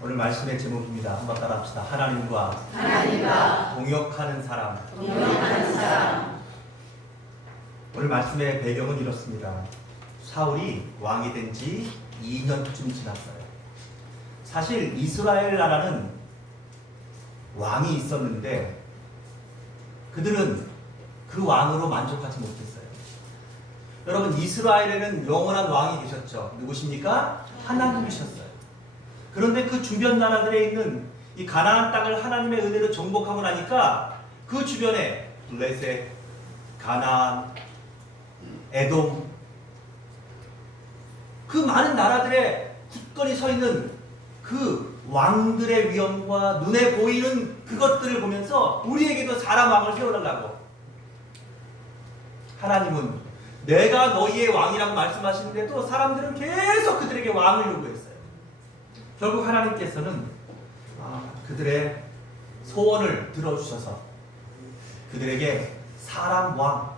오늘 말씀의 제목입니다. 한번 따라합시다. 하나님과 동역하는 사람. 오늘 말씀의 배경은 이렇습니다. 사울이 왕이 된 지 2년쯤 지났어요. 사실 이스라엘 나라는 왕이 있었는데 그들은 그 왕으로 만족하지 못했어요. 여러분, 이스라엘에는 영원한 왕이 계셨죠. 누구십니까? 하나님이셨어요. 그런데 그 주변 나라들에 있는 이 가나안 땅을 하나님의 은혜로 정복하고 나니까 그 주변에 블레셋, 가나안, 에돔, 그 많은 나라들의 굳건히 서 있는 그 왕들의 위엄과 눈에 보이는 그것들을 보면서 우리에게도 사람 왕을 세워달라고, 하나님은 내가 너희의 왕이라고 말씀하시는데도 사람들은 계속 그들에게 왕을 요구했어요. 결국 하나님께서는 그들의 소원을 들어주셔서 그들에게 사람 왕,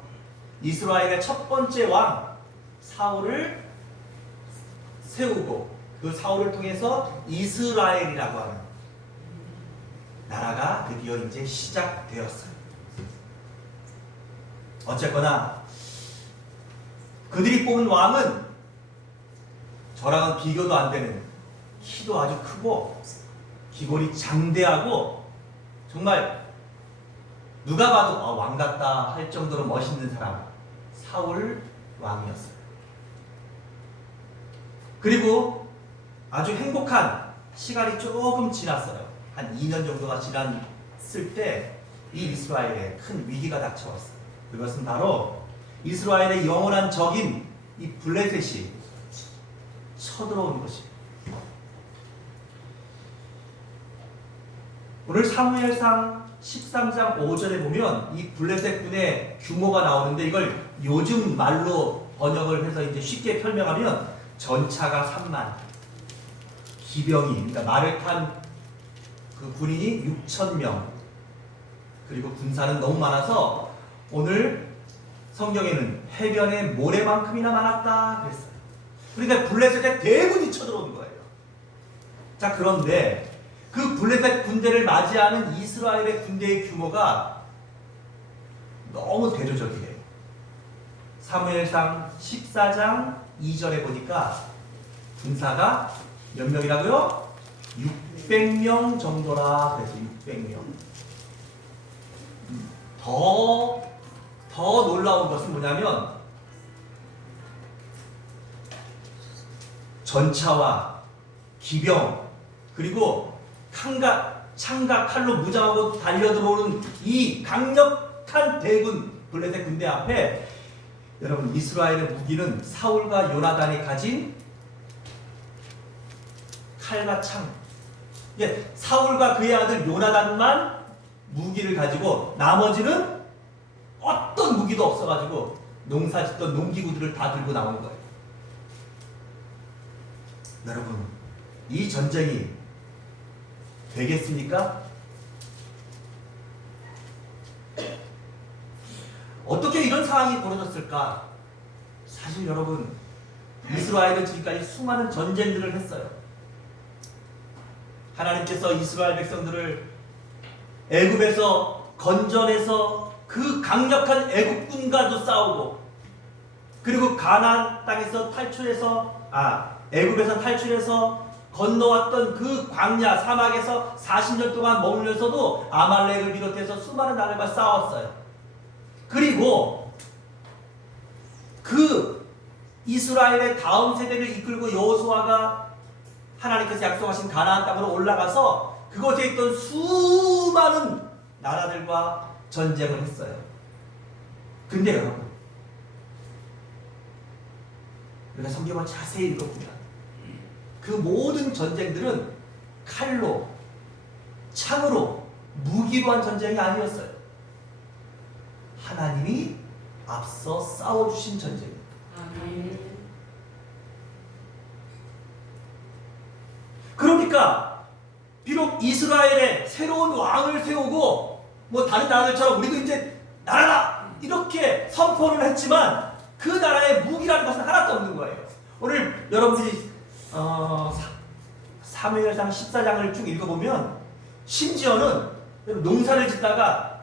이스라엘의 첫 번째 왕 사울을 세우고 그 사울을 통해서 이스라엘이라고 하는 나라가 드디어 이제 시작되었어요. 어쨌거나 그들이 뽑은 왕은 저랑은 비교도 안 되는, 키도 아주 크고 기골이 장대하고 정말 누가 봐도 왕 같다 할 정도로 멋있는 사람, 사울 왕이었어요. 그리고 아주 행복한 시간이 조금 지났어요. 한 2년 정도가 지났을 때 이 이스라엘에 큰 위기가 닥쳐왔어요. 그것은 바로 이스라엘의 영원한 적인 이 블레셋이 쳐들어온 것입니다. 오늘 사무엘상 13장 5절에 보면 이 블레셋 군의 규모가 나오는데 이걸 요즘 말로 번역을 해서 이제 쉽게 설명하면 전차가 3만, 기병이, 그러니까 말을 탄 그 군인이 6,000명, 그리고 군사는 너무 많아서 오늘 성경에는 해변의 모래만큼이나 많았다 그랬어요. 그러니까 블레셋의 대군이 쳐들어온 거예요. 자, 그런데 그 블레셋 군대를 맞이하는 이스라엘의 군대의 규모가 너무 대조적이에요. 사무엘상 14장 2절에 보니까 군사가 몇 명이라고요? 600명 정도라 그래서 600명. 더 놀라운 것은 뭐냐면 전차와 기병 그리고 창과 칼로 무장하고 달려들어오는 이 강력한 대군 블레셋 군대 앞에 여러분, 이스라엘의 무기는 사울과 요나단이 가진 칼과 창. 사울과 그의 아들 요나단만 무기를 가지고 나머지는 어떤 무기도 없어가지고 농사 짓던 농기구들을 다 들고 나온 거예요. 여러분, 이 전쟁이 되겠습니까? 어떻게 이런 상황이 벌어졌을까? 사실 여러분, 이스라엘은 지금까지 수많은 전쟁들을 했어요. 하나님께서 이스라엘 백성들을 애굽에서 건져내서 그 강력한 애굽군과도 싸우고, 그리고 가나안 땅에서 애굽에서 탈출해서 건너왔던 그 광야 사막에서 40년 동안 머물면서도 아말렉을 비롯해서 수많은 나라들과 싸웠어요. 그리고 그 이스라엘의 다음 세대를 이끌고 여호수아가 하나님께서 약속하신 가나안 땅으로 올라가서 그곳에 있던 수많은 나라들과 전쟁을 했어요. 근데 여러분, 우리가 성경을 자세히 읽어보면 그 모든 전쟁들은 칼로, 창으로, 무기로 한 전쟁이 아니었어요. 하나님이 앞서 싸워주신 전쟁입니다. 아멘. 그러니까 비록 이스라엘에 새로운 왕을 세우고 다른 나라들처럼 우리도 이제 나라다 이렇게 선포를 했지만 그 나라의 무기라는 것은 하나도 없는 거예요. 오늘 여러분들이 사무엘상 14장을 쭉 읽어보면 심지어는 농사를 짓다가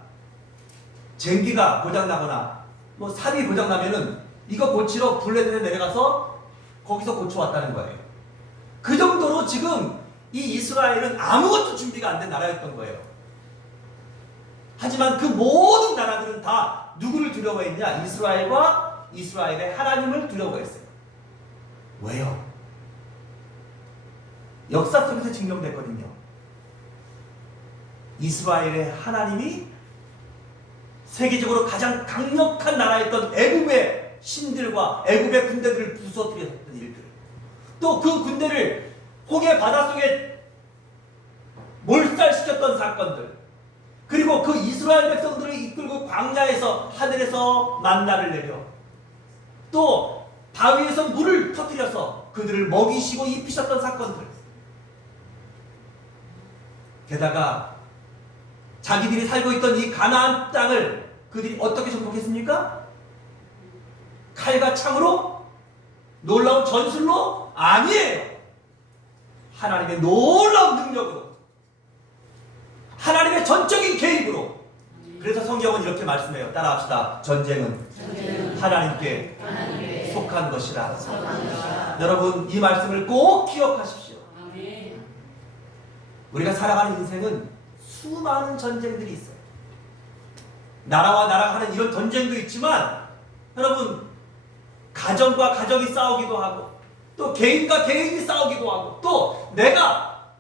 쟁기가 고장나거나 뭐 삽이 고장나면은 이거 고치러 블레셋에 내려가서 거기서 고쳐왔다는 거예요. 그 정도로 지금 이 이스라엘은 아무것도 준비가 안 된 나라였던 거예요. 하지만 그 모든 나라들은 다 누구를 두려워했냐? 이스라엘과 이스라엘의 하나님을 두려워했어요. 왜요? 역사 속에서 증명됐거든요. 이스라엘의 하나님이 세계적으로 가장 강력한 나라였던 애굽의 신들과 애굽의 군대들을 부서뜨렸던 일들, 또 그 군대를 홍해 바닷속에 몰살시켰던 사건들, 그리고 그 이스라엘 백성들을 이끌고 광야에서 하늘에서 만나를 내려 또 바위에서 물을 터뜨려서 그들을 먹이시고 입히셨던 사건들, 게다가 자기들이 살고 있던 이 가나안 땅을 그들이 어떻게 정복했습니까? 칼과 창으로? 놀라운 전술로? 아니에요. 하나님의 놀라운 능력으로, 하나님의 전적인 개입으로. 그래서 성경은 이렇게 말씀해요. 따라합시다. 전쟁은 하나님께 속한 것이라. 여러분, 이 말씀을 꼭 기억하십시오. 우리가 살아가는 인생은 수많은 전쟁들이 있어요. 나라와 나라가 하는 이런 전쟁도 있지만, 여러분, 가정과 가정이 싸우기도 하고, 또 개인과 개인이 싸우기도 하고, 또 내가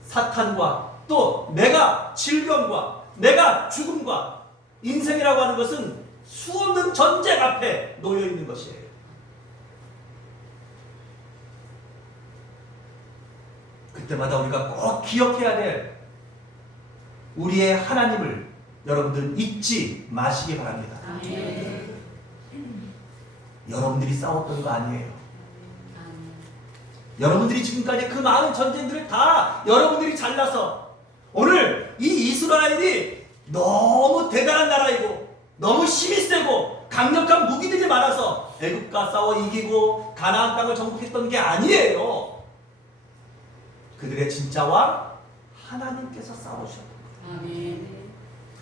사탄과, 또 내가 질병과, 내가 죽음과, 인생이라고 하는 것은 수없는 전쟁 앞에 놓여 있는 것이에요. 그때마다 우리가 꼭 기억해야 될 우리의 하나님을 여러분들 잊지 마시기 바랍니다. 여러분들이 싸웠던 거 아니에요. 여러분들이 지금까지 그 많은 전쟁들을 다 여러분들이 잘라서 오늘 이 이스라엘이 너무 대단한 나라이고 너무 힘이 세고 강력한 무기들이 많아서 애굽과 싸워 이기고 가나안 땅을 정복했던 게 아니에요. 그들의 진짜 왕 하나님께서 싸우셨던 거예요.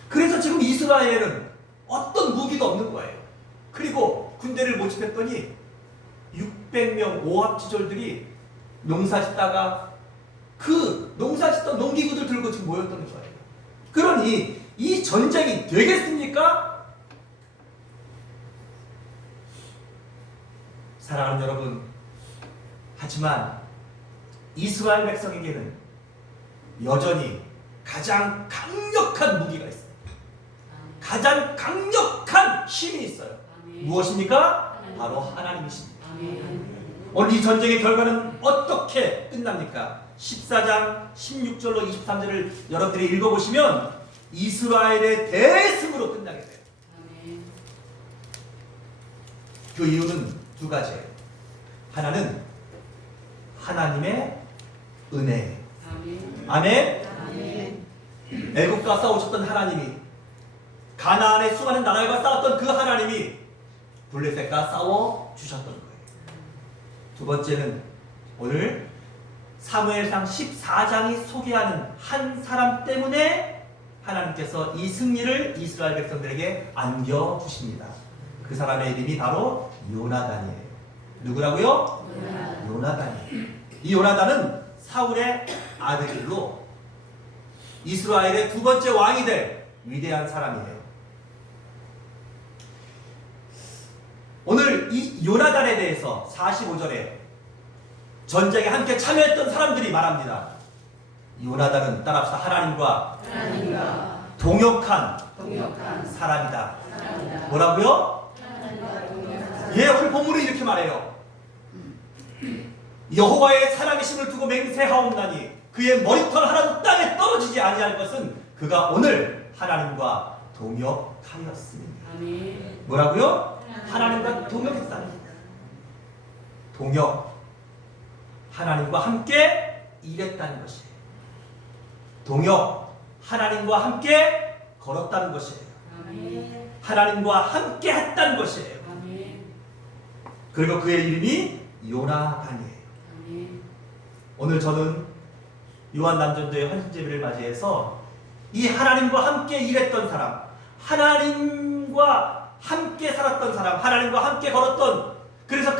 그래서 지금 이스라엘은 어떤 무기도 없는 거예요. 그리고 군대를 모집했더니 600명 오합지졸들이 농사짓다가 그 농사짓던 농기구들 들고 지금 모였던 거예요. 그러니 이 전쟁이 되겠습니까? 사랑하는 여러분, 하지만 이스라엘 백성에게는 여전히 가장 강력한 무기가 있어요. 가장 강력한 힘이 있어요. 무엇입니까? 바로 하나님이십니다. 오늘 이 전쟁의 결과는 어떻게 끝납니까? 14장 16절로 23절을 여러분들이 읽어보시면 이스라엘의 대승으로 끝나게 돼요. 그 이유는 두 가지예요. 하나는 하나님의 은혜예요. 아멘. 애국과 싸우셨던 하나님이, 가나안의 수많은 나라들과 싸웠던 그 하나님이 블레셋과 싸워 주셨던 거예요. 두 번째는 오늘 사무엘상 14장이 소개하는 한 사람 때문에 하나님께서 이 승리를 이스라엘 백성들에게 안겨주십니다. 그 사람의 이름이 바로 요나단이에요. 누구라고요? 요나단이에요. 이 요나단은 사울의 아들로 이스라엘의 두 번째 왕이 될 위대한 사람이에요. 오늘 이 요나단에 대해서 45절에 전쟁에 함께 참여했던 사람들이 말합니다. 요나단은 따라합시다. 하나님과 동역한 사람이다. 뭐라고요? 예, 오늘 본문은 이렇게 말해요. 여호와의 살아계심을 두고 맹세하옵나니 그의 머리털 하나도 땅에 떨어지지 아니할 것은 그가 오늘 하나님과 동역하였습니다. 뭐라고요? 하나님과 동역했다는 거예요. 동역, 하나님과 함께 일했다는 것이에요. 동역, 하나님과 함께 걸었다는 것이에요. 하나님과 함께 했다는 것이에요. 그리고 그의 이름이 요나단이에요. 오늘 저는 요한 남전도의 환신제비를 맞이해서 이 하나님과 함께 일했던 사람, 하나님과 함께 살았던 사람, 하나님과 함께 걸었던, 그래서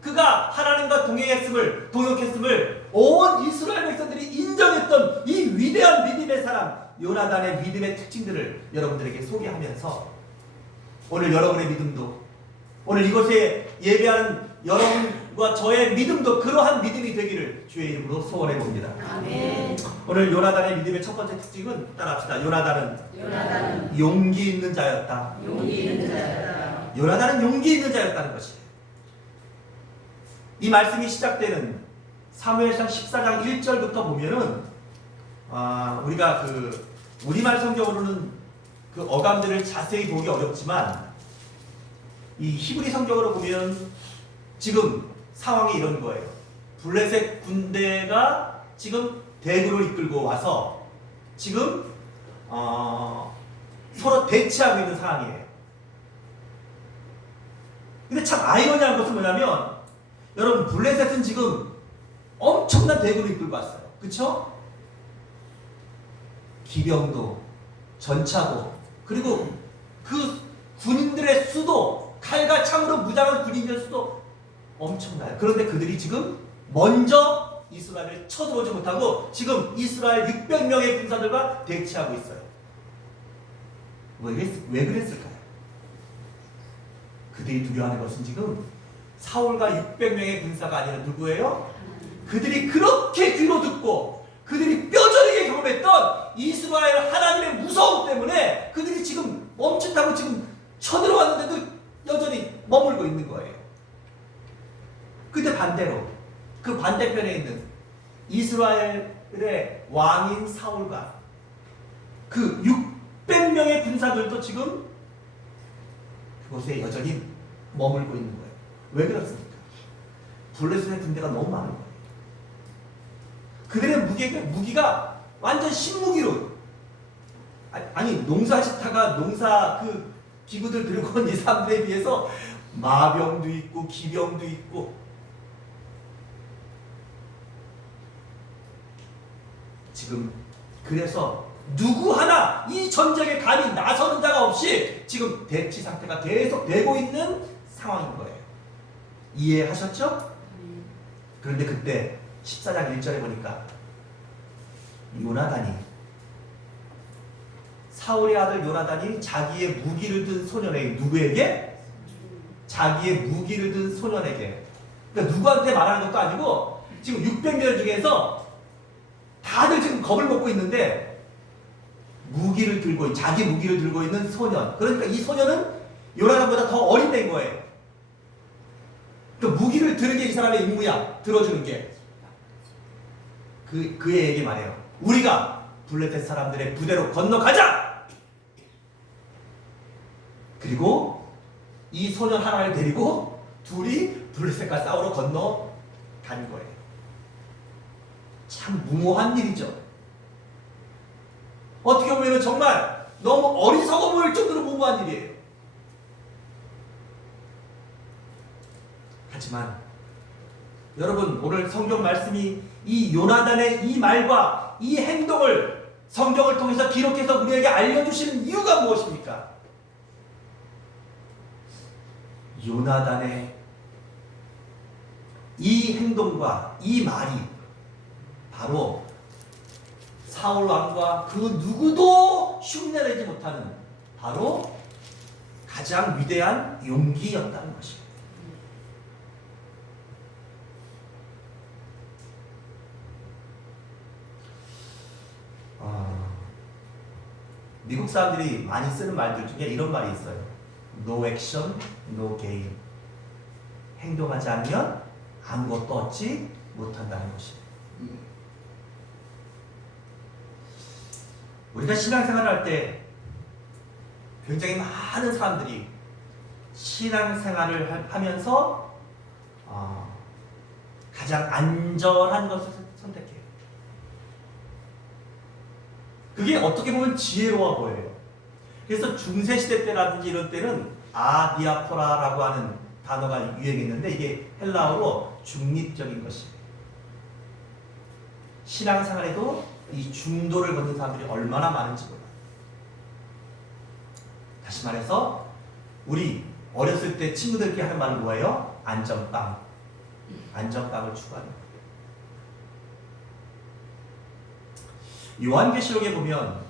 그가 하나님과 동역했음을 온 이스라엘 백성들이 인정했던 이 위대한 믿음의 사람 요나단의 믿음의 특징들을 여러분들에게 소개하면서 오늘 여러분의 믿음도, 오늘 이곳에 예배하는 여러분과 저의 믿음도 그러한 믿음이 되기를 주의 이름으로 소원해 봅니다. 아멘. 오늘 요나단의 믿음의 첫 번째 특징은 따라합시다. 요나단은 용기 있는 자였다. 용기 있는 자였다. 요나단은 용기 있는 자였다는 것이에요. 이 말씀이 시작되는 사무엘상 14장 1절부터 보면은 우리가 우리말 성경으로는 그 어감들을 자세히 보기 어렵지만 이 히브리 성경으로 보면 지금 상황이 이런 거예요. 블레셋 군대가 지금 대군을 이끌고 와서 지금 서로 대치하고 있는 상황이에요. 근데 참 아이러니한 것은 뭐냐면 여러분, 블레셋은 지금 엄청난 대군을 이끌고 왔어요. 그쵸? 기병도, 전차도, 그리고 그 군인들의 수도, 칼과 창으로 무장한 군인들의 수도 엄청나요. 그런데 그들이 지금 먼저 이스라엘을 쳐들어오지 못하고 지금 이스라엘 600명의 군사들과 대치하고 있어요. 왜 그랬을까요? 그들이 두려워하는 것은 지금 사울과 600명의 군사가 아니라 누구예요? 그들이 그렇게 귀로 듣고 그들이 뼈저리게 경험했던 이스라엘 하나님의 무서움 때문에 그들이 지금 멈칫하고 지금 쳐들어왔는데도 여전히 머물고 있는 거예요. 근데 반대로 그 반대편에 있는 이스라엘의 왕인 사울과 그 600명의 군사들도 지금 그곳에 여전히 머물고 있는 거예요. 왜 그렇습니까? 블레셋의 군대가 너무 많은 거예요. 그들의 무기가 완전 신무기로, 아니 농사 짓다가 농사 그 기구들 들고 온 이 사람들에 비해서 마병도 있고 기병도 있고, 지금 그래서 누구 하나 이 전쟁에 감히 나서는 자가 없이 지금 대치 상태가 계속 되고 있는 상황인 거예요. 이해하셨죠? 그런데 그때 14장 1절에 보니까 요나단이, 사울의 아들 요나단이 자기의 무기를 든 소년에게, 누구에게? 자기의 무기를 든 소년에게, 그러니까 누구한테 말하는 것도 아니고 지금 600명 중에서 다들 지금 겁을 먹고 있는데 자기 무기를 들고 있는 소년, 그러니까 이 소년은 요나단보다 더 어린 데인 거예요. 그 무기를 드는 게 이 사람의 임무야. 들어주는 게. 그에게 말해요. 우리가 블레셋 사람들의 부대로 건너가자! 그리고 이 소년 하나를 데리고 둘이 블레셋과 싸우러 건너간 거예요. 참 무모한 일이죠. 어떻게 보면 정말 너무 어리석어 보일 정도로 무모한 일이에요. 하지만 여러분, 오늘 성경 말씀이 이 요나단의 이 말과 이 행동을 성경을 통해서 기록해서 우리에게 알려주시는 이유가 무엇입니까? 요나단의 이 행동과 이 말이 바로 사울 왕과 그 누구도 흉내내지 못하는 바로 가장 위대한 용기였다는 것입니다. 미국 사람들이 많이 쓰는 말들 중에 이런 말이 있어요. No action, no gain. 행동하지 않으면 아무것도 얻지 못한다는 것입니다. 우리가 신앙생활을 할 때 굉장히 많은 사람들이 신앙생활을 하면서 가장 안전한 것을 선택해요. 그게 어떻게 보면 지혜로워 보여요. 그래서 중세시대 때라든지 이런 때는 아디아포라라고 하는 단어가 유행했는데 이게 헬라어로 중립적인 것이에요. 신앙생활에도 이 중도를 걷는 사람들이 얼마나 많은지 몰라요. 다시 말해서 우리 어렸을 때 친구들끼리 하는 말은 뭐예요? 안전빵. 안전빵을 추구하는 거예요. 요한계시록에 보면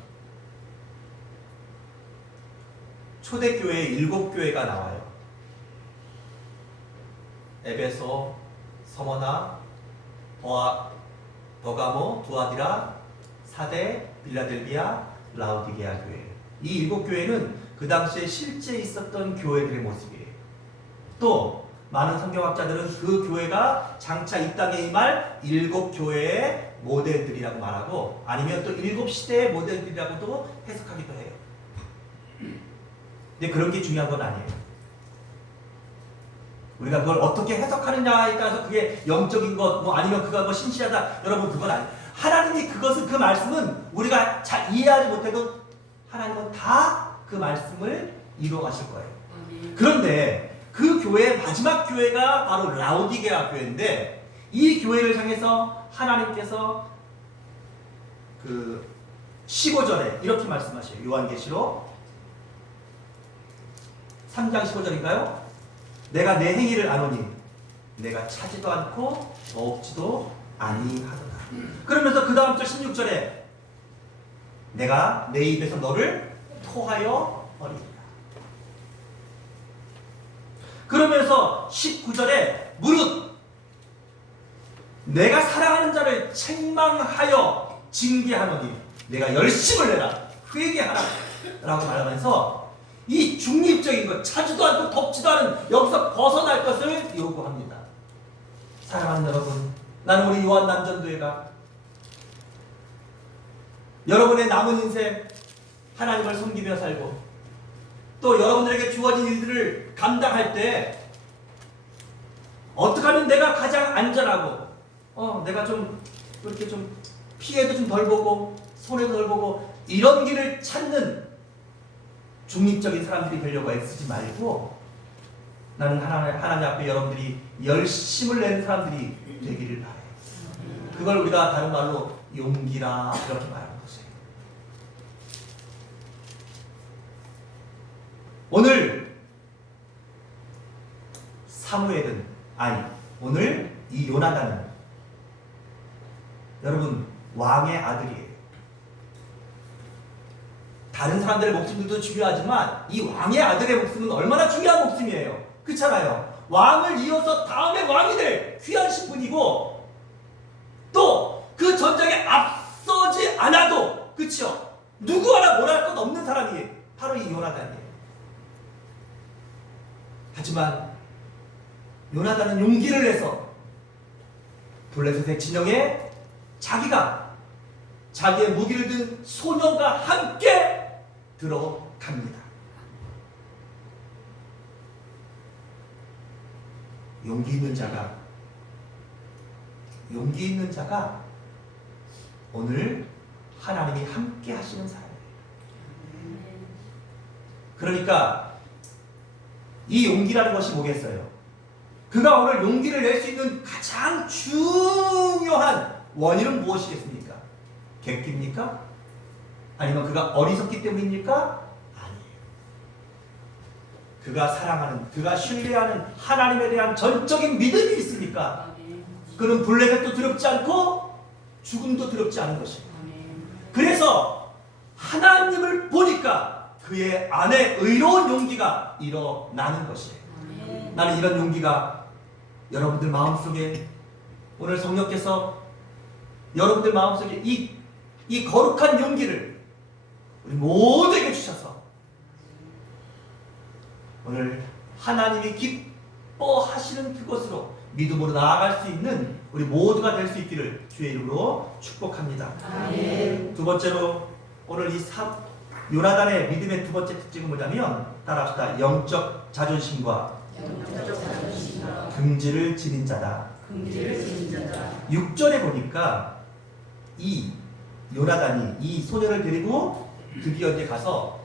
초대교회 7교회가 나와요. 에베소, 서머나, 버가모, 두아디라, 사대, 빌라델비아, 라우디게아 교회. 이 7교회는 그 당시에 실제 있었던 교회들의 모습이에요. 또 많은 성경학자들은 그 교회가 장차 이 땅에 임할 7교회의 모델들이라고 말하고, 아니면 또 7시대의 모델들이라고도 해석하기도 해요. 근데 그런 게 중요한 건 아니에요. 우리가 그걸 어떻게 해석하느냐에 따라서 그게 영적인 것, 뭐 아니면 그가 뭐 신실하다, 여러분 그건 아니에요. 하나님이 그 말씀은 우리가 잘 이해하지 못해도 하나님은 다 그 말씀을 이루어 가실 거예요. 그런데 그 교회의 마지막 교회가 바로 라우디게아 교회인데, 이 교회를 향해서 하나님께서 그 15절에 이렇게 말씀하셔요. 요한계시록 3장 15절인가요? 내가 내 행위를 아노니 내가 차지도 않고 먹지도 아니하도다. 그러면서 그 다음 절 16절에 내가 내 입에서 너를 토하여 버리리라. 그러면서 19절에 무릇 내가 사랑하는 자를 책망하여 징계하노니 내가 열심을 내라 회개하라 라고 말하면서 이 중립적인 것, 차지도 않고 덥지도 않은 여기서 벗어날 것을 요구합니다. 사랑하는 여러분, 나는 우리 요한 남전도회가 여러분의 남은 인생 하나님을 섬기며 살고, 또 여러분들에게 주어진 일들을 감당할 때 어떻게 하면 내가 가장 안전하고 내가 좀 이렇게 좀 피해도 좀 덜 보고 손해도 덜 보고 이런 길을 찾는 중립적인 사람들이 되려고 애쓰지 말고, 나는 하나님 앞에 여러분들이 열심을 내는 사람들이 되기를 바라요. 그걸 우리가 다른 말로 용기라 이렇게 말하는 것이에요. 오늘 사무엘은, 아니 오늘 이 요나단은 여러분 왕의 아들이에요. 다른 사람들의 목숨들도 중요하지만 이 왕의 아들의 목숨은 얼마나 중요한 목숨이에요. 그렇잖아요. 왕을 이어서 다음에 왕이 될 귀한 신분이고, 또 그 전쟁에 앞서지 않아도, 그렇죠? 누구 하나 뭐랄 것 없는 사람이 바로 이 요나단이에요. 하지만 요나단은 용기를 내서 블레셋의 진영에 자기의 무기를 든 소녀가 함께 들어갑니다. 용기 있는 자가 오늘 하나님이 함께 하시는 사람이에요. 그러니까 이 용기라는 것이 뭐겠어요? 그가 오늘 용기를 낼 수 있는 가장 중요한 원인은 무엇이겠습니까? 객기입니까? 아니면 그가 어리석기 때문입니까? 아니에요. 그가 사랑하는, 그가 신뢰하는 하나님에 대한 전적인 믿음이 있으니까 그는 블레셋도 두렵지 않고 죽음도 두렵지 않은 것이에요. 그래서 하나님을 보니까 그의 안에 의로운 용기가 일어나는 것이에요. 나는 이런 용기가 여러분들 마음속에, 오늘 성령께서 여러분들 마음속에 이 거룩한 용기를 우리 모두에게 주셔서 오늘 하나님이 기뻐하시는 그곳으로 믿음으로 나아갈 수 있는 우리 모두가 될 수 있기를 주의 이름으로 축복합니다. 아멘. 두 번째로 오늘 이 요나단의 믿음의 두 번째 특징은 뭐냐면, 따라합시다. 영적 자존심과 긍지를 지닌 자다. 6절에 보니까 이 요나단이 이 소녀를 데리고 드디어 이제 가서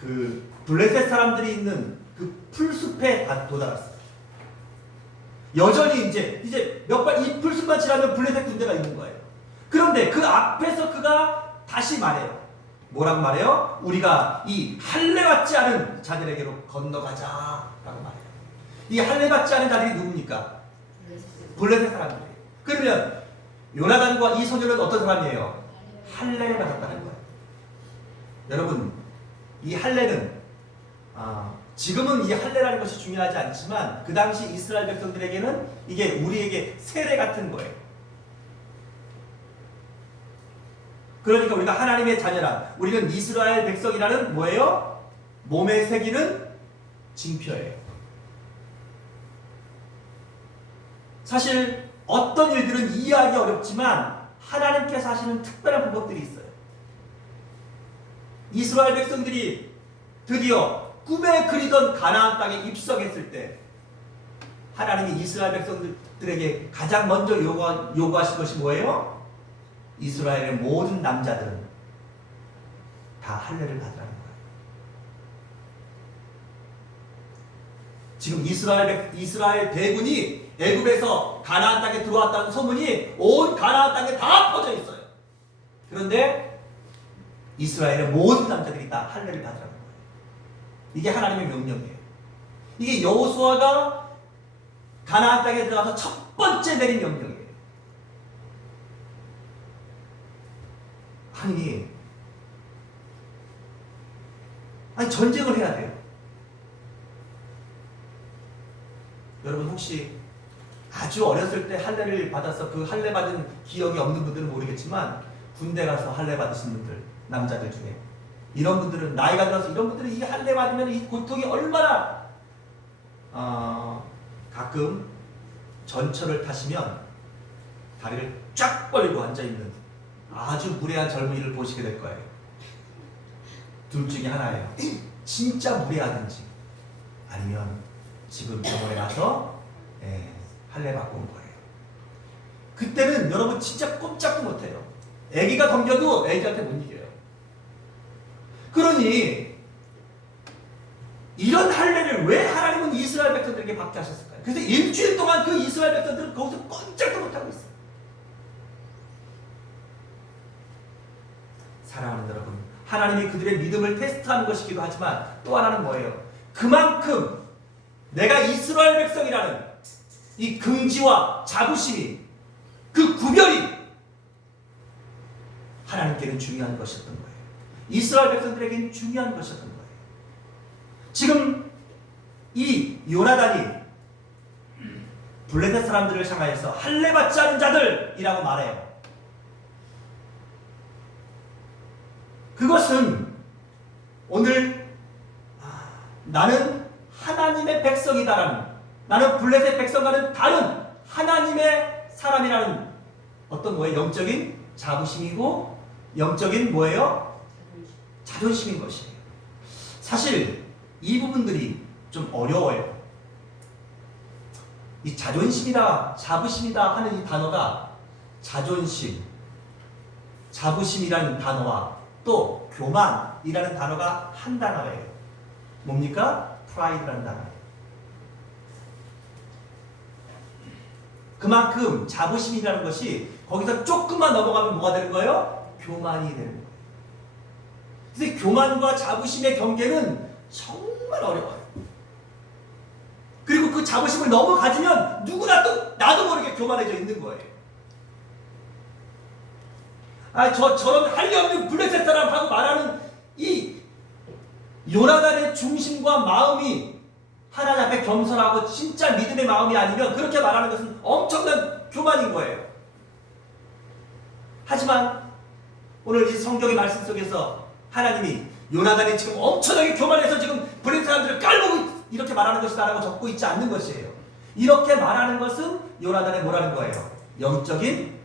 그 블레셋 사람들이 있는 그 풀숲에 도달했어요. 여전히 이제 이 풀숲만 지나면 블레셋 군대가 있는 거예요. 그런데 그 앞에서 그가 다시 말해요. 뭐라고 말해요? 우리가 이 할례받지 않은 자들에게로 건너가자라고 말해요. 이 할례받지 않은 자들이 누굽니까? 블레셋 사람들이에요. 그러면 요나단과 이 소녀는 어떤 사람이에요? 할례를 받았다는 거예요. 여러분, 이 할례는 지금은 이 할례라는 것이 중요하지 않지만 그 당시 이스라엘 백성들에게는 이게 우리에게 세례 같은 거예요. 그러니까 우리가 하나님의 자녀라, 우리는 이스라엘 백성이라는 뭐예요? 몸에 새기는 징표예요. 사실 어떤 일들은 이해하기 어렵지만 하나님께서 하시는 특별한 방법들이 있어요. 이스라엘 백성들이 드디어 꿈에 그리던 가나안 땅에 입성했을 때 하나님이 이스라엘 백성들에게 가장 먼저 요구하신 것이 뭐예요? 이스라엘의 모든 남자들은 다 할례를 받으라는 거예요. 지금 이스라엘 대군이 애굽에서 가나안 땅에 들어왔다는 소문이 온 가나안 땅에 다 퍼져 있어요. 그런데 이스라엘의 모든 남자들이 다 할례를 받으라는 거예요. 이게 하나님의 명령이에요. 이게 여호수아가 가나안 땅에 들어가서 첫 번째 내린 명령이에요. 아니 전쟁을 해야 돼요. 여러분 혹시 아주 어렸을 때 할례를 받아서 그 할례 받은 기억이 없는 분들은 모르겠지만 군대 가서 할례 받으신 분들, 남자들 중에 이런 분들은 나이가 들어서 이런 분들은 이 할례 받으면 이 고통이 얼마나 가끔 전철을 타시면 다리를 쫙 벌리고 앉아있는 아주 무례한 젊은이를 보시게 될 거예요. 둘 중에 하나예요. 진짜 무례하든지 아니면 지금 병원에 가서 할례 받고 온 거예요. 그때는 여러분 진짜 꼼짝도 못해요. 아기가 덤벼도 아기한테 못 이겨요. 그러니 이런 할례를 왜 하나님은 이스라엘 백성들에게 받게 하셨을까요? 그래서 일주일 동안 그 이스라엘 백성들은 거기서 꼼짝도 못하고 있어요. 사랑하는 여러분, 하나님이 그들의 믿음을 테스트하는 것이기도 하지만 또 하나는 뭐예요? 그만큼 내가 이스라엘 백성이라는 이 긍지와 자부심이, 그 구별이 하나님께는 중요한 것이었던 거예요. 이스라엘 백성들에게는 중요한 것이었던 거예요. 지금 이 요나단이 블레셋 사람들을 향하여서 할례 받지 않은 자들이라고 말해요. 그것은 오늘 나는 하나님의 백성이다라는, 나는 블레셋 백성과는 다른 하나님의 사람이라는 어떤 뭐예요? 영적인 자부심이고 영적인 뭐예요? 자존심인 것이에요. 사실 이 부분들이 좀 어려워요. 이 자존심이다, 자부심이다 하는 이 단어가 자존심, 자부심이라는 단어와 또 교만이라는 단어가 한 단어예요. 뭡니까? 프라이드라는 단어예요. 그만큼 자부심이라는 것이 거기서 조금만 넘어가면 뭐가 되는 거예요? 교만이 되는 거예요. 그래서 교만과 자부심의 경계는 정말 어려워요. 그리고 그 자부심을 너무 가지면 누구나 또 나도 모르게 교만해져 있는 거예요. 저런 할례 없는 블레셋 사람하고 말하는 이 요나단의 중심과 마음이 하나님 앞에 겸손하고 진짜 믿음의 마음이 아니면 그렇게 말하는 것은 엄청난 교만인 거예요. 하지만 오늘 이 성경의 말씀 속에서 하나님이 요나단이 지금 엄청나게 교만해서 지금 블레셋 사람들을 깔보고 이렇게 말하는 것이다라고 적고 있지 않는 것이에요. 이렇게 말하는 것은 요나단의 뭐라는 거예요? 영적인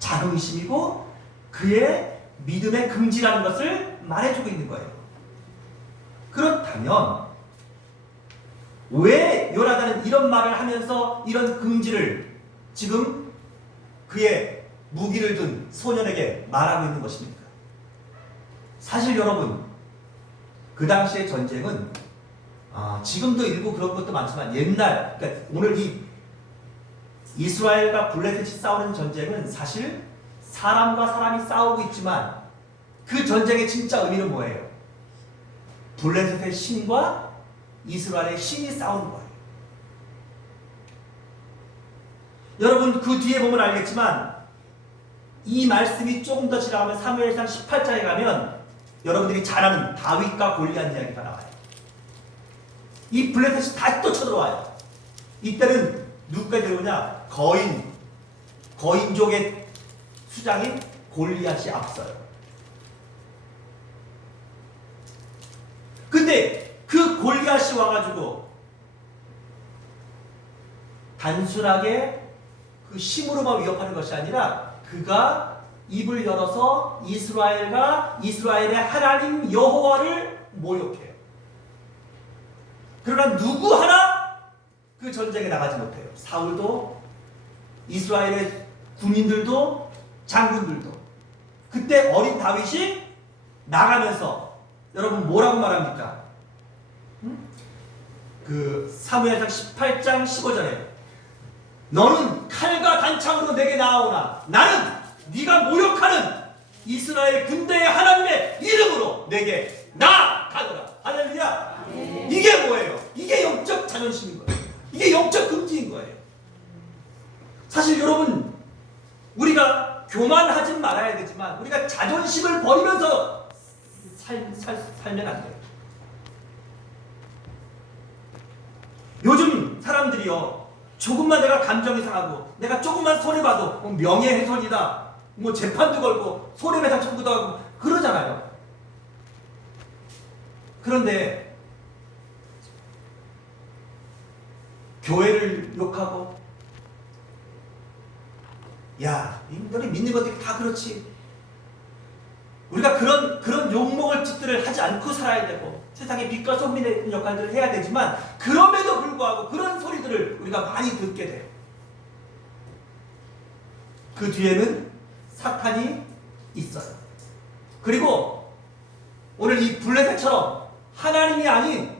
자긍심이고 그의 믿음의 긍지라는 것을 말해주고 있는 거예요. 그렇다면 왜 요나단은 이런 말을 하면서 이런 긍지를 지금 그의 무기를 든 소년에게 말하고 있는 것입니까? 사실 여러분, 그 당시의 전쟁은 지금도 일부 그런 것도 많지만 옛날, 그러니까 오늘 이 이스라엘과 블레셋이 싸우는 전쟁은 사실 사람과 사람이 싸우고 있지만 그 전쟁의 진짜 의미는 뭐예요? 블레셋의 신과 이스라엘의 신이 싸우는 거예요. 여러분 그 뒤에 보면 알겠지만 이 말씀이 조금 더 지나가면 사무엘상 18장에 가면 여러분들이 잘 아는 다윗과 골리앗 이야기가 나와요. 이 블레셋이 다시 또 쳐들어와요. 이때는 누구까지 들어오냐? 거인족의 수장인 골리앗이 앞서요. 근데 그 골리앗이 와가지고 단순하게 그 힘으로만 위협하는 것이 아니라 그가 입을 열어서 이스라엘의 하나님 여호와를 모욕해요. 그러나 누구 하나 그 전쟁에 나가지 못해요. 사울도, 이스라엘의 군인들도, 장군들도. 그때 어린 다윗이 나가면서 여러분 뭐라고 말합니까? 그 사무엘상 18장 15절에 너는 칼과 단창으로 내게 나아오나 나는 네가 모욕하는 이스라엘 군대의 하나님의 이름으로 내게 나아가노라. 할렐루야. 이게 뭐예요? 이게 영적 자존심인 거예요. 이게 영적 금지인 거예요. 사실 여러분 우리가 교만하진 말아야 되지만 우리가 자존심을 버리면서 살면 안 돼요. 요즘 사람들이요 조금만 내가 감정이 상하고 내가 조금만 손해봐도 뭐 명예훼손이다 뭐 재판도 걸고 손해배상 청구도 하고 그러잖아요. 그런데 교회를 욕하고 야 너네 믿는 것들이 다 그렇지 우리가 그런 욕먹을 짓들을 하지 않고 살아야 되고 세상에 빛과 소금의 역할들을 해야 되지만 그럼에도 불구하고 그런 소리들을 우리가 많이 듣게 돼요. 그 뒤에는 사탄이 있어요. 그리고 오늘 이 블레셋처럼 하나님이 아닌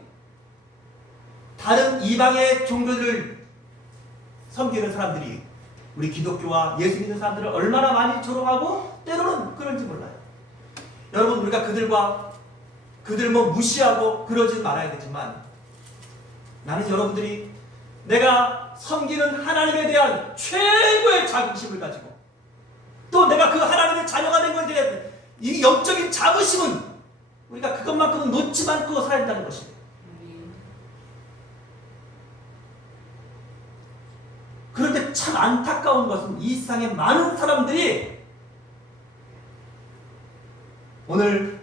다른 이방의 종교들을 섬기는 사람들이 우리 기독교와 예수 믿는 사람들을 얼마나 많이 조롱하고 때로는 그런지 몰라요. 여러분 우리가 그들 뭐 무시하고 그러진 말아야 되지만 나는 여러분들이 내가 섬기는 하나님에 대한 최고의 자긍심을 가지고 또 내가 그 하나님의 자녀가 된 것에 대한 이 영적인 자부심은 우리가 그것만큼은 놓지 않고 살아야 한다는 것입니다. 그런데 참 안타까운 것은 이 세상에 많은 사람들이 오늘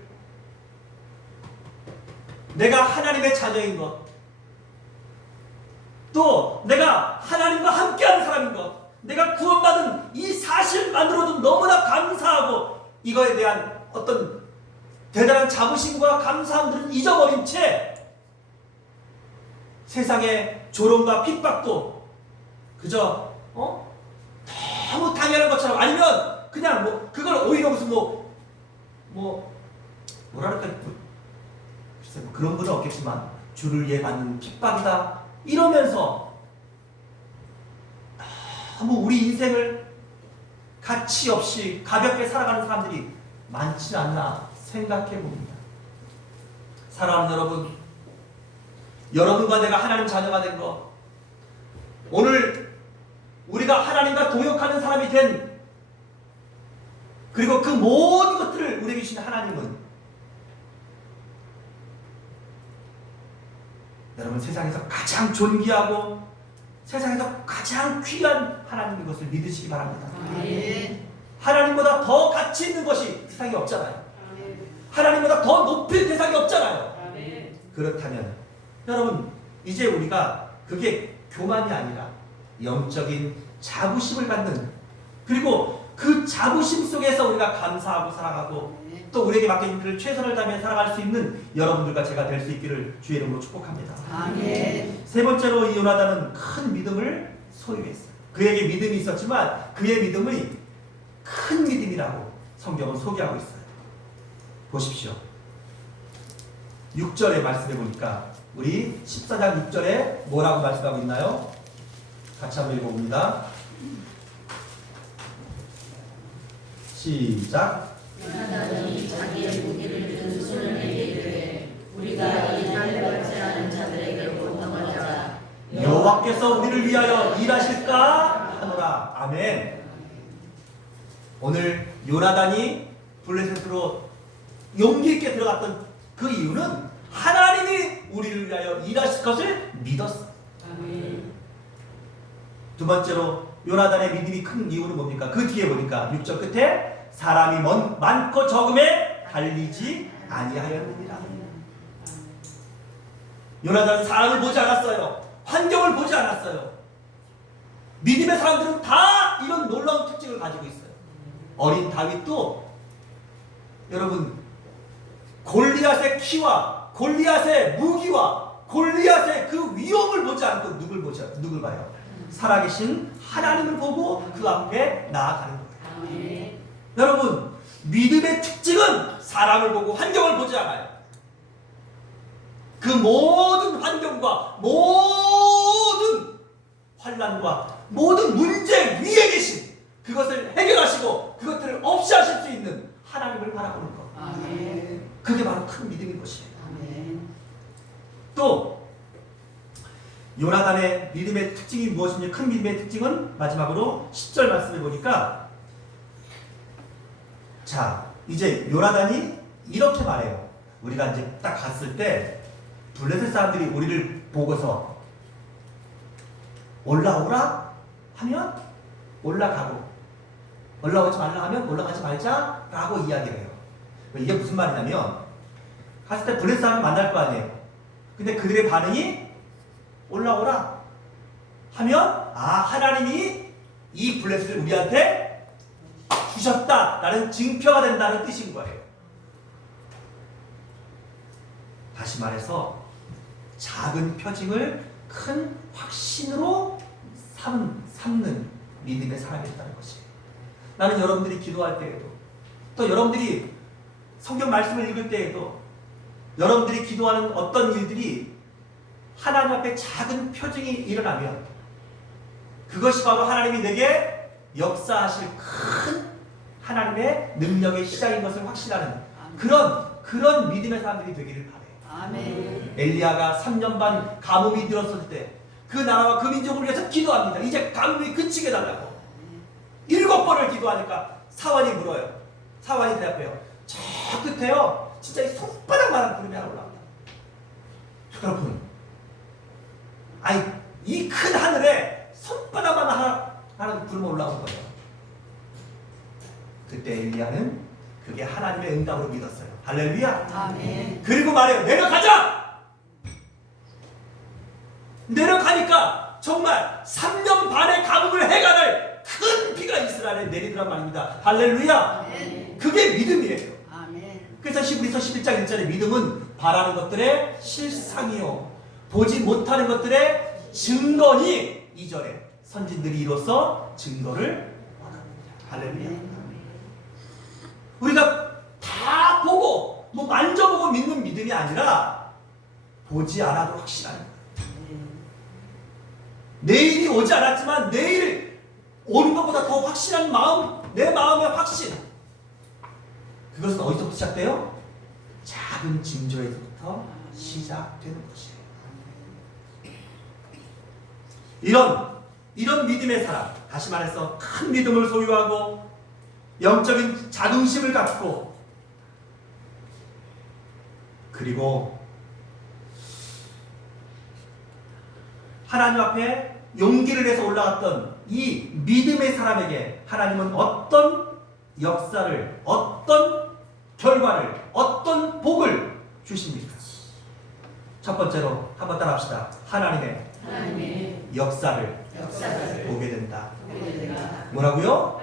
내가 하나님의 자녀인 것, 또 내가 하나님과 함께하는 사람인 것, 내가 구원받은 이 사실만으로도 너무나 감사하고 이거에 대한 어떤 대단한 자부심과 감사함들은 잊어버린 채 세상의 조롱과 핍박도 그저 너무 당연한 것처럼 아니면 그냥 뭐 그걸 오히려 무슨 뭐랄까 글쎄 뭐 그런 분은 없겠지만 주를 위해 받는 핍박이다 이러면서 너무 우리 인생을 가치 없이 가볍게 살아가는 사람들이 많지 않나 생각해 봅니다. 사랑하는 여러분, 여러분과 내가 하나님 자녀가 된 것, 오늘 우리가 하나님과 동역하는 사람이 된 그리고 그 모든 것들을 우리에게 주신 하나님은 여러분 세상에서 가장 존귀하고 세상에서 가장 귀한 하나님인 것을 믿으시기 바랍니다. 하나님보다 더 가치 있는 것이 세상에 없잖아요. 하나님보다 더 높일 대상이 없잖아요. 그렇다면 여러분 이제 우리가 그게 교만이 아니라 영적인 자부심을 갖는 그리고 그 자부심 속에서 우리가 감사하고 살아가고 또 우리에게 맡겨진 일을 최선을 다하며 살아갈 수 있는 여러분들과 제가 될 수 있기를 주의 이름으로 축복합니다. 아멘. 세 번째로 이 요나단은 큰 믿음을 소유했어요. 그에게 믿음이 있었지만 그의 믿음이 큰 믿음이라고 성경은 소개하고 있어요. 보십시오. 6절에 말씀해 보니까 우리 14장 6절에 뭐라고 말씀하고 있나요? 같이 한번 읽어봅니다. 시작. 요나단이 자기의 무기를 든 손을 내게 이르되 우리가 이 할례받지 않은 자들에게 보통하자. 여호와께서 우리를 위하여 일하실까 하노라. 아멘. 오늘 요나단이 블레셋으로 용기 있게 들어갔던 그 이유는 하나님이 우리를 위하여 일하실 것을 믿었어. 아멘. 두 번째로 요나단의 믿음이 큰 이유는 뭡니까? 그 뒤에 보니까 6절 끝에 사람이 많고 적음에 달리지 아니하였느니라. 요나단은 사람을 보지 않았어요. 환경을 보지 않았어요. 믿음의 사람들은 다 이런 놀라운 특징을 가지고 있어요. 어린 다윗도 여러분 골리앗의 키와 골리앗의 무기와 골리앗의 그 위험을 보지 않고 누굴 봐요? 살아계신 하나님을 보고 그 앞에 나아가는 거예요. 아멘. 여러분 믿음의 특징은 사람을 보고 환경을 보지 않아요. 그 모든 환경과 모든 환난과 모든 문제 위에 계신 그것을 해결하시고 그것들을 없이 하실 수 있는 하나님을 바라보는 것. 아멘. 그게 바로 큰 믿음인 것이에요. 아멘. 또 요나단의 믿음의 특징이 무엇입니까? 큰 믿음의 특징은 마지막으로 10절 말씀을 보니까 자 이제 요나단이 이렇게 말해요. 우리가 이제 딱 갔을 때 블레셋 사람들이 우리를 보고서 올라오라 하면 올라가고 올라오지 말라 하면 올라가지 말자라고 이야기를 해요. 이게 무슨 말이냐면 갔을 때 블레셋 사람을 만날 거 아니에요. 근데 그들의 반응이 올라오라 하면 하나님이 이 블레셋을 우리한테 주셨다라는 증표가 된다는 뜻인 거예요. 다시 말해서 작은 표징을 큰 확신으로 삼는 믿음의 사람이었다는 것이에요. 나는 여러분들이 기도할 때에도 또 여러분들이 성경 말씀을 읽을 때에도 여러분들이 기도하는 어떤 일들이 하나님 앞에 작은 표징이 일어나면 그것이 바로 하나님이 내게 역사하실 큰 하나님의 능력의 시작인 것을 확신하는 그런 믿음의 사람들이 되기를 바래요. 아멘. 엘리야가 3년 반 가뭄이 들었을 때 그 나라와 그 민족을 위해서 기도합니다. 이제 가뭄이 그치게 해달라고 7번을 기도하니까 사환이 물어요. 사환이 대답해요. 저 끝에요 진짜 이 손바닥만한 구름이 하나 올라옵니다. 여러분 이 큰 하늘에 손바닥만 하는 구름이 올라온 거예요. 그때 엘리야는 그게 하나님의 응답으로 믿었어요. 할렐루야. 아멘. 그리고 말해요. 내려가자. 내려가니까 정말 3년 반의 가뭄을 해결할 큰 비가 이스라엘에 내리더란 말입니다. 할렐루야. 아멘. 그게 믿음이에요. 아멘. 그래서 히브리서 11장 1절에 믿음은 바라는 것들의 실상이요 보지 못하는 것들의 증거니 2절에 선진들이 이로써 증거를 얻었느니라. 할렐루야. 우리가 다 보고 만져보고 믿는 믿음이 아니라 보지 않아도 확신하는 거예요. 내일이 오지 않았지만 내일 오는 것보다 더 확실한 마음, 내 마음의 확신. 그것은 어디서부터 시작돼요? 작은 징조에서부터 시작되는 것이에요. 이런 믿음의 사람, 다시 말해서 큰 믿음을 소유하고 영적인 자긍심을 갖고 그리고 하나님 앞에 용기를 내서 올라갔던 이 믿음의 사람에게 하나님은 어떤 역사를, 어떤 결과를, 어떤 복을 주십니까? 첫 번째로 한번 따라합시다. 하나님의 역사를 보게 된다. 뭐라고요?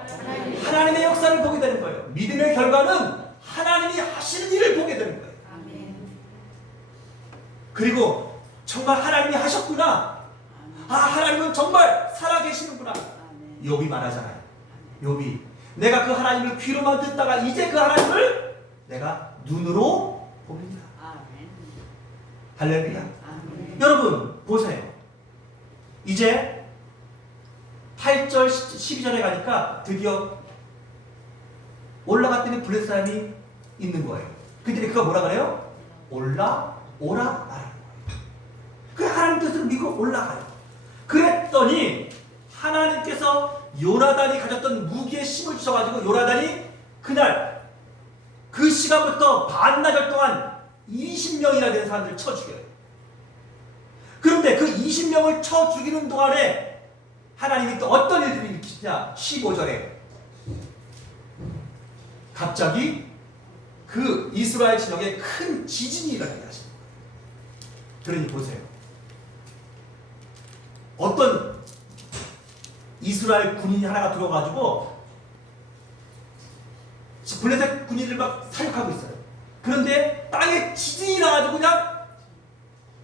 하나님의 역사를 보게 되는 거예요. 믿음의 결과는 하나님이 하시는 일을 보게 되는 거예요. 그리고 정말 하나님이 하셨구나. 하나님은 정말 살아계시는구나. 욥이 말하잖아요. 욥이 내가 그 하나님을 귀로만 듣다가 이제 그 하나님을 내가 눈으로 봅니다. 할렐루야. 여러분 보세요. 이제 8절 12절에 가니까 드디어 올라갔더니 블레셋 사람이 있는 거예요. 그들이 그거 뭐라 그래요? 올라오라 말하는 거예요. 그 하나님 뜻을 믿고 올라가요. 그랬더니 하나님께서 요나단이 가졌던 무기에 힘을 주셔가지고 요나단이 그날 그 시간부터 반나절 동안 20명이나 되는 사람들을 쳐 죽여요. 그런데 그 20명을 쳐 죽이는 동안에 하나님이 또 어떤 일들을 일으키시냐? 15절에 갑자기 그 이스라엘 진영에 큰 지진이 일어나게 하십니다. 그러니 보세요. 어떤 이스라엘 군인이 하나가 들어가지고 블레셋 군인을 막 사육하고 있어요. 그런데 땅에 지진이 나가지고 그냥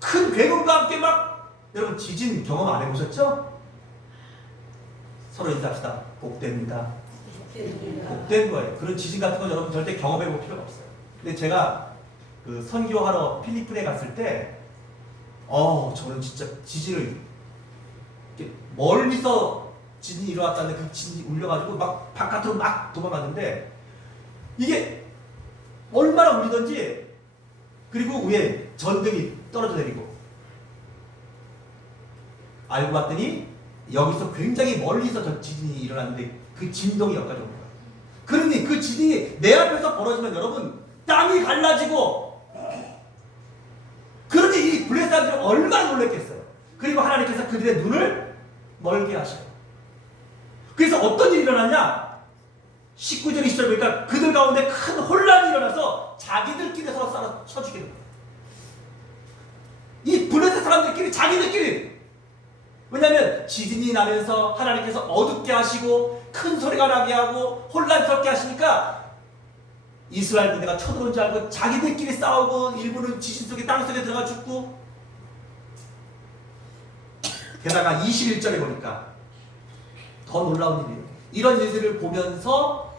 큰 괴물과 함께 막, 여러분 지진 경험 안 해보셨죠? 서로 인사합시다. 복됩니다. 복된 거예요. 그런 지진 같은 건 여러분 절대 경험해 볼 필요가 없어요. 근데 제가 그 선교하러 필리핀에 갔을 때 저는 진짜 지진을 이렇게 멀리서 지진이 일어났다는데 그 지진이 울려가지고 막 바깥으로 막 도망갔는데 이게 얼마나 울리던지, 그리고 위에 전등이 떨어져 내리고, 알고 봤더니 여기서 굉장히 멀리서 저 지진이 일어났는데 그 진동이 여기까지 온 거예요. 그러니 그 지진이 내 앞에서 벌어지면 여러분 땅이 갈라지고, 그러니 이 블레셋 사람들이 얼마나 놀랐겠어요. 그리고 하나님께서 그들의 눈을 멀게 하셔요. 그래서 어떤 일이 일어나냐? 19절 20절 보니까 그들 가운데 큰 혼란이 일어나서 자기들끼리 서로 싸워 쳐 죽이는 거예요. 이 블레셋 사람들끼리 자기들끼리. 왜냐하면 지진이 나면서 하나님께서 어둡게 하시고 큰 소리가 나게 하고 혼란스럽게 하시니까 이스라엘 군대가 쳐들어온 줄 알고 자기들끼리 싸우고, 일부는 지진 속에 땅속에 들어가 죽고. 게다가 21절에 보니까 더 놀라운 일이에요. 이런 일들을 보면서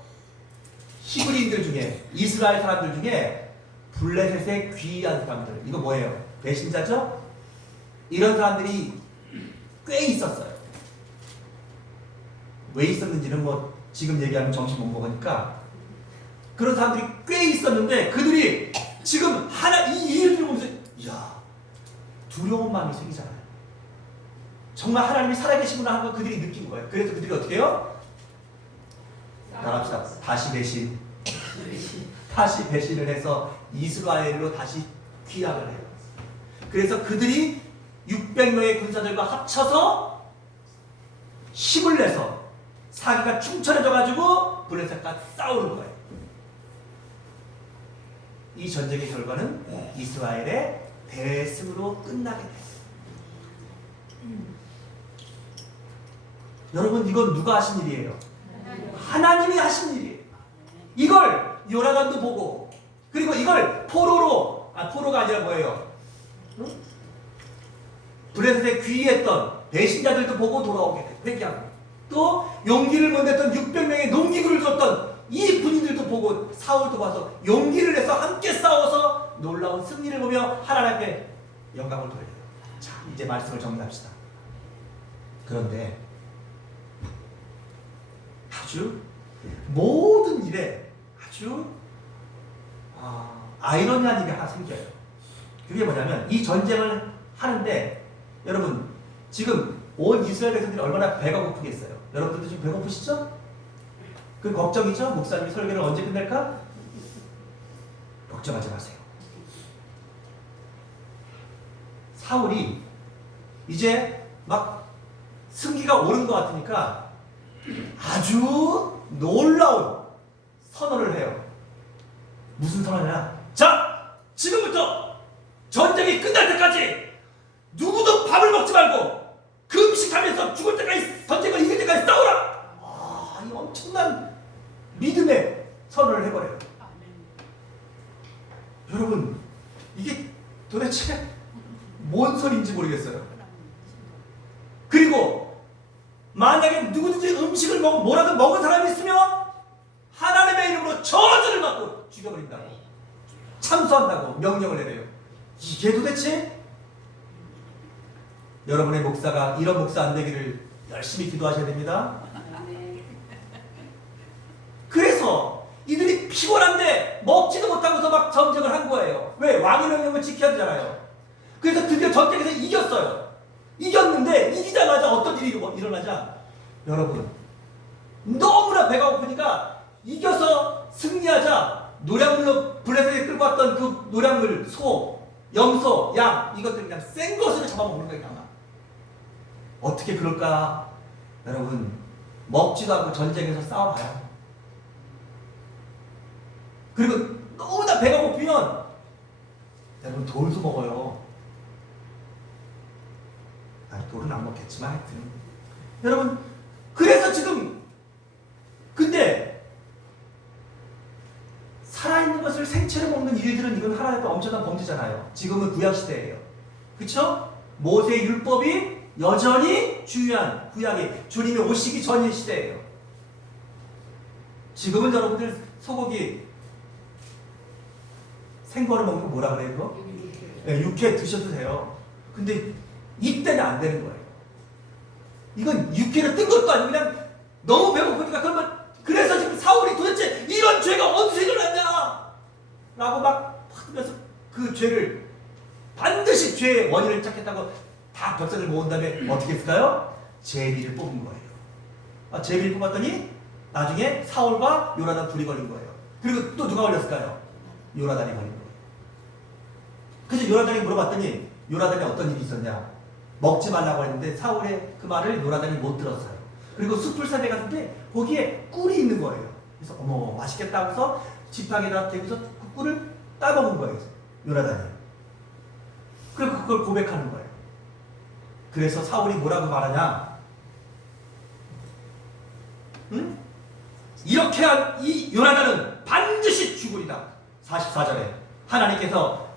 히브리인들 중에, 이스라엘 사람들 중에 블레셋의 귀한 사람들, 이거 뭐예요? 배신자죠? 이런 사람들이 꽤 있었어요. 왜 있었는지는 뭐 지금 얘기하면 정신 못 먹으니까, 그런 사람들이 꽤 있었는데 그들이 지금 이 일을 보면서 두려운 마음이 생기잖아요. 정말 하나님이 살아계시구나 하는 걸 그들이 느낀 거예요. 그래서 그들이 어떻게 해요? 나갑시다. 다시 배신을 해서 이스라엘로 다시 귀향을 해요. 그래서 그들이 600명의 군사들과 합쳐서 힘을 내서 사기가 충천해져가지고 블레셋과 싸우는 거예요. 이 전쟁의 결과는 이스라엘의 대승으로 끝나게 돼요. 여러분, 이건 누가 하신 일이에요? 하나님이 하신 일이에요. 이걸 요나단도 보고, 그리고 이걸 포로가 아니라 뭐예요? 블레셋에 귀의했던 배신자들도 보고 돌아오게 돼요. 회개하고. 또 용기를 못 냈던 600명의 농기구를 줬던 이 군인들도 보고, 사울도 봐서 용기를 내서 함께 싸워서 놀라운 승리를 보며 하나님께 영광을 돌려요. 자, 이제 말씀을 정리합시다. 그런데 아주 모든 일에 아주 아이러니한 일이 하나 생겨요. 그게 뭐냐면, 이 전쟁을 하는데 여러분 지금 온 이스라엘 백성들이 얼마나 배가 고프겠어요. 여러분들도 지금 배고프시죠? 그 걱정이죠? 목사님이 설교를 언제 끝낼까? 걱정하지 마세요. 사울이 이제 막 승기가 오른 것 같으니까 아주 놀라운 선언을 해요. 무슨 선언이냐? 자, 지금부터 전쟁이 끝날 때까지 누구도 밥을 먹지 말고 금식하면서 죽을 때까지, 전쟁을 이길 때까지 싸우라! 이 엄청난 믿음의 선언을 해버려요. 여러분, 이게 도대체 뭔 소리인지 모르겠어요. 그리고 만약에 누구든지 음식을 뭐라도 먹은 사람이 있으면 하나님의 이름으로 저주를 받고 죽여버린다고, 참수한다고 명령을 내려요. 이게 도대체, 여러분의 목사가 이런 목사 안 되기를 열심히 기도하셔야 됩니다. 그래서 이들 막 전쟁을 한 거예요. 왜? 왕의 명령을 지켜야 되잖아요. 그래서 드디어 전쟁에서 이겼어요. 이겼는데 이기자마자 어떤 일이 일어나자 여러분 너무나 배가 고프니까 이겨서 승리하자 노량물로 블레셋에 끌고 왔던 그 노량물, 소, 염소, 양 이것들 그냥 생 것으로 잡아먹는 거예요. 그냥. 어떻게 그럴까? 여러분 먹지도 않고 전쟁에서 싸워봐요. 그리고 너무나 배가 고프면 여러분 돌도 먹어요. 돌은 안 먹겠지만 하여튼 여러분 그래서 지금 근데 살아있는 것을 생채로 먹는 일들은 이건 하나님의 엄청난 범죄잖아요. 지금은 구약시대예요. 그쵸? 모세의 율법이 여전히 중요한 구약이 주님이 오시기 전인 시대예요. 지금은 여러분들 소고기 생거를 먹는 거 뭐라 그래요? 그거? 네, 육회 드셔도 돼요. 근데 이때는 안 되는 거예요. 이건 육회를 뜬 것도 아니고 그냥 너무 배고프니까 그러면 그래서 지금 사울이 도대체 이런 죄가 어디서 일어났냐? 라고 막 하면서 그 죄를 반드시 죄의 원인을 찾겠다고 다 벽사를 모은 다음에 어떻게 했을까요? 제비를 뽑은 거예요. 제비를 뽑았더니 나중에 사울과 요나단 둘이 걸린 거예요. 그리고 또 누가 걸렸을까요? 요나단이 걸린 거예요. 그래서 요나단이 물어봤더니 요나단이 어떤 일이 있었냐? 먹지 말라고 했는데 사울의 그 말을 요나단이 못 들었어요. 그리고 숲풀삽에 갔는데 거기에 꿀이 있는 거예요. 그래서 어머 맛있겠다 하면서 지팡이에다 대고서 그 꿀을 따먹은 거예요. 요나단이. 그리고 그걸 고백하는 거예요. 그래서 사울이 뭐라고 말하냐? 응? 이렇게 한 이 요나단은 반드시 죽으리다. 44절에 하나님께서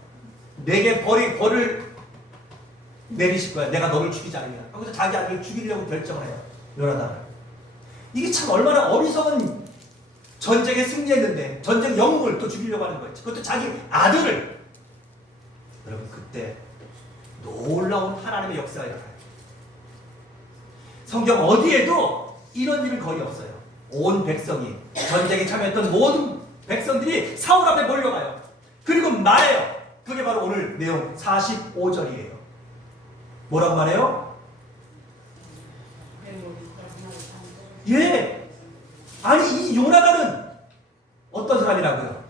내게 벌을 내리실 거야. 내가 너를 죽이지 않으면. 그래서 자기 아들을 죽이려고 결정을 해요. 요나단을. 이게 참 얼마나 어리석은 전쟁에 승리했는데 전쟁 영웅을 또 죽이려고 하는 거예요. 그것도 자기 아들을. 여러분 그때 놀라운 하나님의 역사가 일어나요. 성경 어디에도 이런 일은 거의 없어요. 온 백성이 전쟁에 참여했던 모든 백성들이 사울 앞에 몰려가요. 그리고 말해요. 그게 바로 오늘 내용 45절이에요. 뭐라고 말해요? 예. 아니 이 요나단은 어떤 사람이라고요?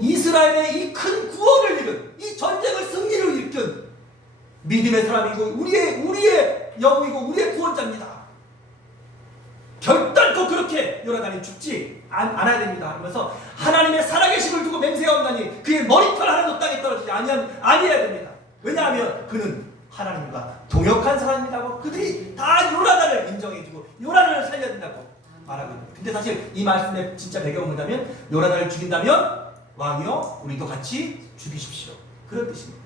이스라엘의 이 큰 구원을 이룬 이 전쟁을 승리를 일으킨 믿음의 사람이고 우리의 영웅이고 우리의 구원자입니다. 결단코 그렇게 요나단이 죽지 않아야 됩니다. 하면서 하나님의 살아계심을 두고 맹세하옵나니 그의 머리털 하나도 땅에 떨어지지 아니해야 됩니다. 왜냐하면 그는 하나님과 동역한 사람이라고 그들이 다 요나단을 인정해주고 요나단을 살려야 된다고 말하고 있는 거예요. 근데 사실 이 말씀의 진짜 배경은 뭐냐면 요나단을 죽인다면 왕이여 우리도 같이 죽이십시오. 그런 뜻입니다.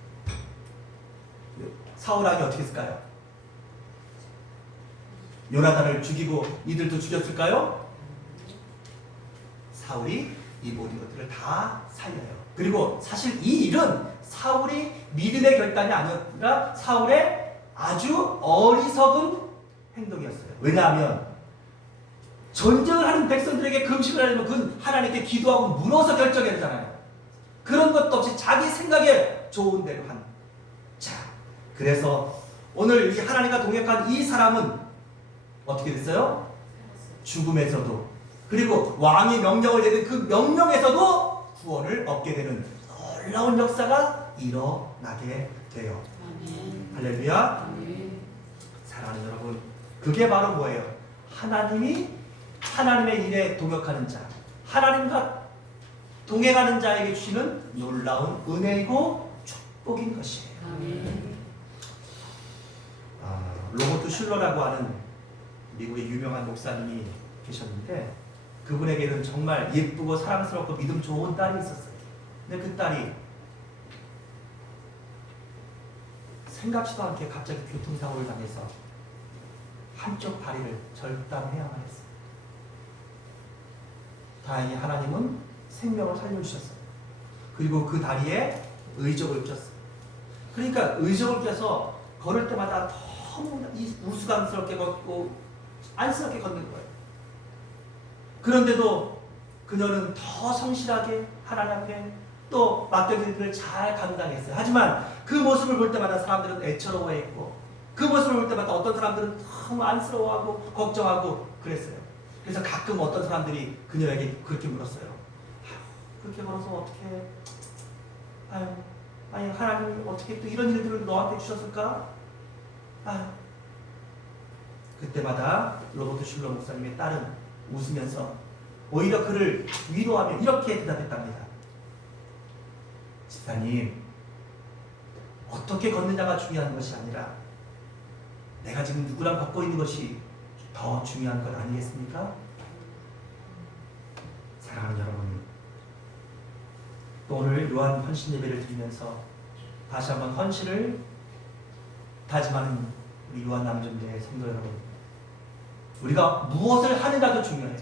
사울 왕이 어떻게 했을까요? 요나단을 죽이고 이들도 죽였을까요? 사울이 이 모든 것들을 다 살려요. 그리고 사실 이 일은 사울이 믿음의 결단이 아니라 사울의 아주 어리석은 행동이었어요. 왜냐하면 전쟁을 하는 백성들에게 금식을 하려면 그건 하나님께 기도하고 물어서 결정해야 되잖아요. 그런 것도 없이 자기 생각에 좋은 대로 한. 자, 그래서 오늘 이 하나님과 동역한 이 사람은 어떻게 됐어요? 죽음에서도 그리고 왕이 명령을 내린 그 명령에서도 구원을 얻게 되는 놀라운 역사가 일어나게 돼요. 아멘. 할렐루야. 아멘. 사랑하는 여러분, 그게 바로 뭐예요? 하나님의 일에 동역하는 자, 하나님과 동행하는 자에게 주시는 놀라운 은혜이고 축복인 것이에요. 아멘. 로버트 슐러라고 하는 미국의 유명한 목사님이 계셨는데 그분에게는 정말 예쁘고 사랑스럽고 믿음 좋은 딸이 있었어요. 근데 그 딸이 생각지도 않게 갑자기 교통사고를 당해서 한쪽 다리를 절단해야만 했어요. 다행히 하나님은 생명을 살려주셨어요. 그리고 그 다리에 의적을 꼈어요. 그러니까 의적을 껴서 걸을 때마다 너무 우스꽝스럽게 걷고 안쓰럽게 걷는 거예요. 그런데도 그녀는 더 성실하게 하나님 앞에 또 맡겨진 일을 잘 감당했어요. 하지만 그 모습을 볼 때마다 사람들은 애처로워했고 그 모습을 볼 때마다 어떤 사람들은 너무 안쓰러워하고 걱정하고 그랬어요. 그래서 가끔 어떤 사람들이 그녀에게 그렇게 물었어요. 아유, 그렇게 걸어서 어떻게 아니 하나님이 어떻게 또 이런 일들을 너한테 주셨을까? 아유. 그때마다 로버트 슐러 목사님의 딸은 웃으면서 오히려 그를 위로하며 이렇게 대답했답니다. 집사님, 어떻게 걷느냐가 중요한 것이 아니라 내가 지금 누구랑 걷고 있는 것이 더 중요한 것 아니겠습니까? 사랑하는 여러분, 또 오늘 요한 헌신 예배를 드리면서 다시 한번 헌신을 다짐하는 우리 요한 남전대 성도 여러분, 우리가 무엇을 하느냐도 중요해요.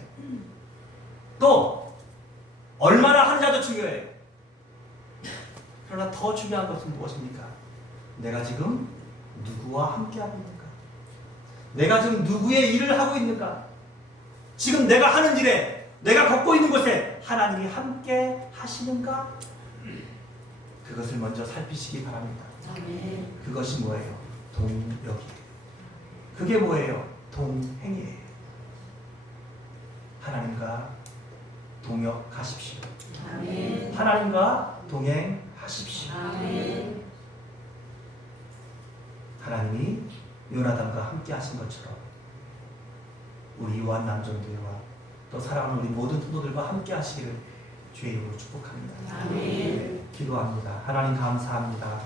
또 얼마나 하느냐도 중요해요. 그러나 더 중요한 것은 무엇입니까? 내가 지금 누구와 함께하고 있는가? 내가 지금 누구의 일을 하고 있는가? 지금 내가 하는 일에, 내가 걷고 있는 곳에 하나님이 함께 하시는가? 그것을 먼저 살피시기 바랍니다. 아멘. 그것이 뭐예요? 동역이에요. 그게 뭐예요? 동행이에요. 하나님과 동역하십시오. 아멘. 하나님과 동행하십시오. 아멘. 하나님이 요나단과 함께 하신 것처럼 우리 요한 남전도와 또 사랑하는 우리 모든 성도들과 함께 하시기를 주의 이름으로 축복합니다. 아멘. 기도합니다. 하나님 감사합니다.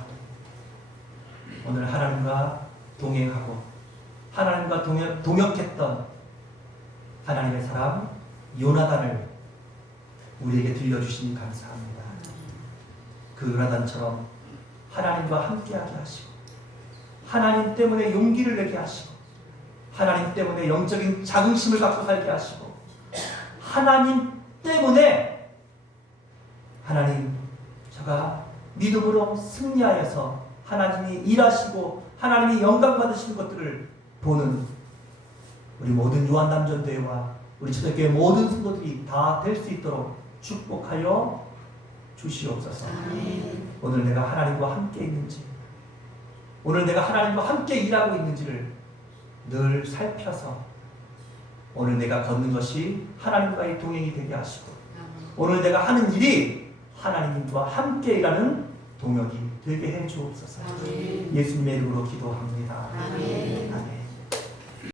오늘 하나님과 동행하고 하나님과 동역했던 하나님의 사람 요나단을 우리에게 들려주시니 감사합니다. 그 요나단처럼 하나님과 함께하게 하시고 하나님 때문에 용기를 내게 하시고 하나님 때문에 영적인 자긍심을 갖고 살게 하시고 하나님 때문에 하나님 제가 믿음으로 승리하여서 하나님이 일하시고 하나님이 영광 받으시는 것들을 보는 우리 모든 요한남전대회와 우리 초대교회 모든 성도들이 다 될 수 있도록 축복하여 주시옵소서. 아멘. 오늘 내가 하나님과 함께 있는지 오늘 내가 하나님과 함께 일하고 있는지를 늘 살펴서 오늘 내가 걷는 것이 하나님과의 동행이 되게 하시고 오늘 내가 하는 일이 하나님과 함께 일하는 동역이 되게 해 주옵소서. 아멘. 예수님의 이름으로 기도합니다. 아멘.